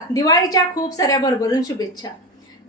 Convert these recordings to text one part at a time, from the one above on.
दिवाळीच्या खूप साऱ्या भरभरून शुभेच्छा.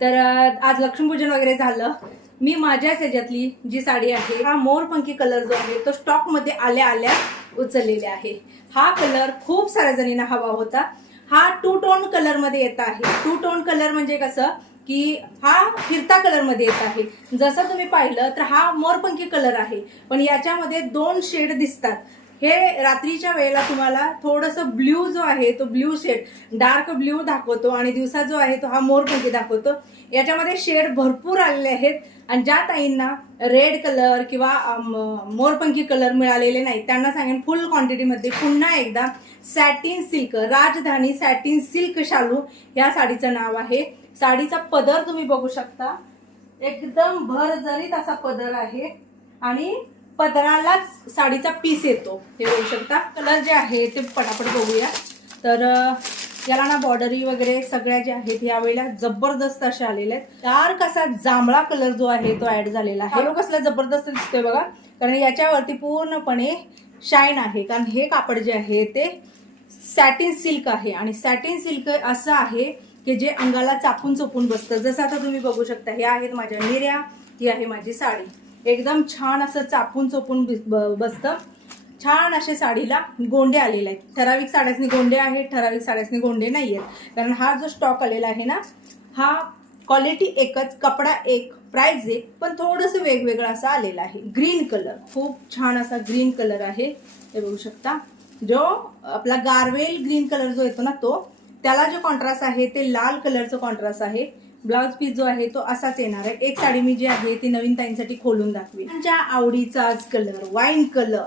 तर आज लक्ष्मीपूजन वगैरे झालं. मी माझ्याच ह्याच्यातली जी साडी आहे हा मोरपंखी कलर जो आहे तो स्टॉकमध्ये आल्या आल्या उचललेला आहे. हा कलर खूप साऱ्या जणींना हवा होता. हा टू टोन कलरमध्ये येत आहे. टू टोन कलर म्हणजे कसं की हा फिरता कलरमध्ये येत आहे. जसं तुम्ही पाहिलं तर हा मोरपंखी कलर आहे. पण याच्यामध्ये दोन शेड दिसतात. हे रात्रीच्या वेळेला तुम्हाला थोडंसं ब्ल्यू जो आहे तो ब्ल्यू शेड डार्क ब्ल्यू दाखवतो आणि दिवसा जो आहे तो हा मोरपंखी दाखवतो. याच्यामध्ये शेड भरपूर आलेले आहेत आणि ज्या ताईंना रेड कलर किंवा मोरपंखी कलर मिळालेले नाही त्यांना सांगेन फुल क्वांटिटीमध्ये पुन्हा एकदा satin silk Rajdhani satin silk शालू या साडीचं नाव आहे. साडीचा पदर तुम्ही बघू शकता. एकदम भरजरीत असा पदर आहे. आणि पदरालाच साडीचा पीस येतो. हे बघू शकता. कलर जे आहे ते पटापट बघूया. तर याला ना बॉर्डरी वगैरे सगळ्या ज्या आहेत यावेळेला जबरदस्त अशा आलेले आहेत. डार्क असा जांभळा कलर जो आहे तो ऍड झालेला आहे. हा कसला जबरदस्त दिसतोय बघा. कारण याच्यावरती पूर्णपणे शाईन आहे. कारण हे कापड जे आहे ते सॅटिन सिल्क आहे. आणि सॅटिन सिल्क असं आहे की जे अंगाला चापून चोपून बसतं. जसं आता तुम्ही बघू शकता हे आहेत माझ्या निर्या ही आहे माझी साडी. एकदम छान असं चापून चोपून ब- बसतं. छान असे साडीला गोंडे आलेले आहेत. ठराविक साड्यासनी गोंडे आहेत ठराविक साड्यासनी गोंडे नाही आहेत कारण हा जो स्टॉक आलेला आहे ना हा क्वालिटी एकच कपडा एक प्राइस एक पण थोडंसं वेगवेगळं असं आलेलं आहे. ग्रीन कलर खूप छान असा ग्रीन कलर आहे. हे बघू शकता. जो आपला गारवेल ग्रीन कलर जो येतो ना तो त्याला जो कॉन्ट्रास्ट आहे ते लाल कलरचं कॉन्ट्रास्ट आहे. ब्लाउज पीस जो आहे तो असाच येणार आहे. एक साडी मी जी आहे ती नवीन ताईंसाठी खोलून दाखवी त्यांच्या आवडीचाच कलर वाईन कलर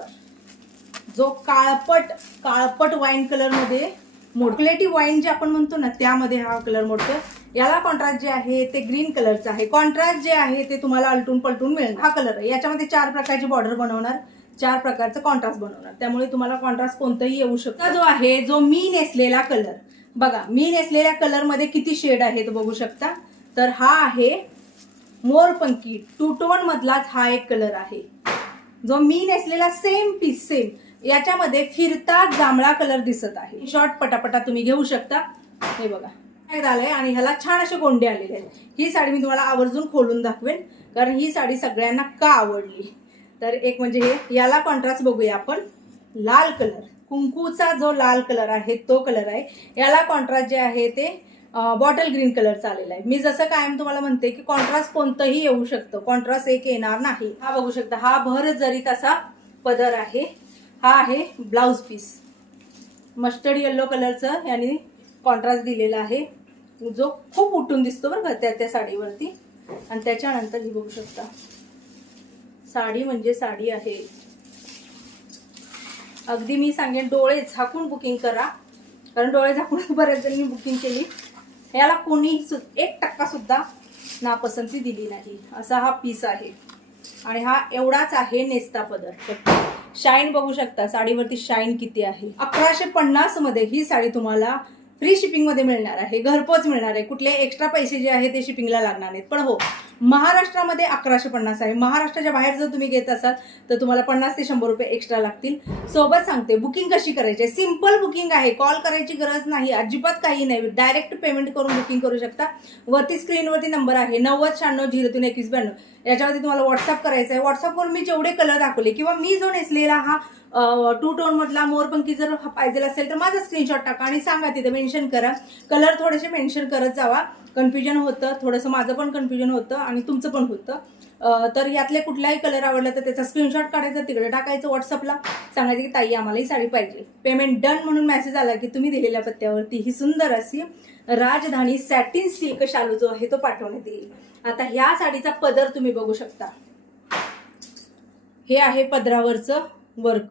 जो काळपट काळपट वाईन कलरमध्ये मोडक्लेटी वाईन जे आपण म्हणतो ना त्यामध्ये हा कलर मोडतो याला कॉन्ट्रास्ट जे आहे ते ग्रीन कलरचं आहे. कॉन्ट्रास्ट जे आहे ते तुम्हाला अलटून पलटून मिळेल. हा कलर आहे. याच्यामध्ये चार प्रकारची बॉर्डर बनवणार. चार प्रकारचं कॉन्ट्रास्ट बनवणार. त्यामुळे तुम्हाला कॉन्ट्रास्ट कोणताही येऊ शकतो. जो आहे जो मी नेसलेला कलर बघा मी नेसलेल्या कलरमध्ये किती शेड आहेत बघू शकता? तर हा आहे मोरपंखी. टू टोन मधलाच हा एक कलर आहे. जो मी नेसलेला सेम पीस सेम याच्यामध्ये फिरता जांभळा कलर दिसत आहे. शॉर्ट पटापटा तुम्ही घेऊ शकता. हे बघा. काय आणि ह्याला छान असे गोंडे आलेले आहेत. ही साडी मी तुम्हाला आवर्जून खोलून दाखवेन कारण ही साडी सगळ्यांना का आवडली? तर एक म्हणजे हे याला कॉन्ट्रास्ट बघूया आपण. लाल कलर कुंकूचा जो लाल कलर आहे तो कलर आहे. याला कॉन्ट्रास्ट जे आहे ते बॉटल ग्रीन कलरचा आलेला आहे. मी जसं कायम तुम्हाला म्हणते की कॉन्ट्रास्ट कोणतंही येऊ शकतं. कॉन्ट्रास्ट एक येणार नाही. हा बघू शकता हा भर जरीत असा पदर आहे हा आहे ब्लाऊज पीस मस्टर्ड येल्लो कलरचं याने कॉन्ट्रास्ट दिलेला आहे. जो खूप उठून दिसतो बरं का त्या त्या साडीवरती. आणि त्याच्यानंतर ही बघू शकता. साडी म्हणजे साडी आहे. अगदी मी सांगेन डोळे झाकून बुकिंग करा. कारण डोळे झाकून बऱ्याच जणांनी बुकिंग केली. याला कोणी सु एक टक्का सुद्धा नापसंती दिली नाही. असा हा पीस आहे. आणि हा एवढाच आहे नेस्ता पदर. शाईन बघू शकता साडीवरती शाईन किती आहे. अकराशे पन्नासमध्ये ही साडी तुम्हाला फ्री शिपिंगमध्ये मिळणार आहे. घरपोच मिळणार आहे. कुठले एक्स्ट्रा पैसे जे आहे ते शिपिंगला लागणार नाहीत. पण हो महाराष्ट्रामध्ये अकराशे पन्नास आहे. महाराष्ट्राच्या बाहेर जर तुम्ही घेत असाल तर तुम्हाला पन्नास ते शंभर रुपये एक्स्ट्रा लागतील. सोबत सांगते बुकिंग कशी करायची? आहे सिंपल बुकिंग आहे. कॉल करायची गरज नाही. अजिबात काही नाही. डायरेक्ट पेमेंट करून बुकिंग करू शकता. वरती स्क्रीनवरती नंबर आहे. नव्वद शहाण्णव झिरो तीन एकवीस ब्याण्णव. याच्यावरती तुम्हाला व्हॉट्सअप करायचं आहे. व्हॉट्सअपवर मी जेवढे कलर दाखवले किंवा मी जो नेसलेला हा टू टोन मधला मोरपंखी जर पाहिजे असेल तर माझा स्क्रीनशॉट टाका आणि सांगा तिथे. मेन्शन करा. कलर थोडेसे मेन्शन करत जावा. कन्फ्युजन होतं. थोडंसं माझं पण कन्फ्युजन होतं. आणि तुमचं पण होतं. तर यातले कुठलाही कलर आवडला तर त्याचा स्क्रीनशॉट काढायचा तिकडे टाकायचं व्हॉट्सअपला सांगायचं की ताई आम्हाला ही साडी पाहिजे. पेमेंट डन म्हणून मेसेज आला की तुम्ही दिलेल्या पत्त्यावरती ही सुंदर अशी राजधानी सॅटिन सिल्क शालू जो आहे तो पाठवण्यात येईल. आता ह्या साडीचा पदर तुम्ही बघू शकता. हे आहे पदरावरचं वर्क.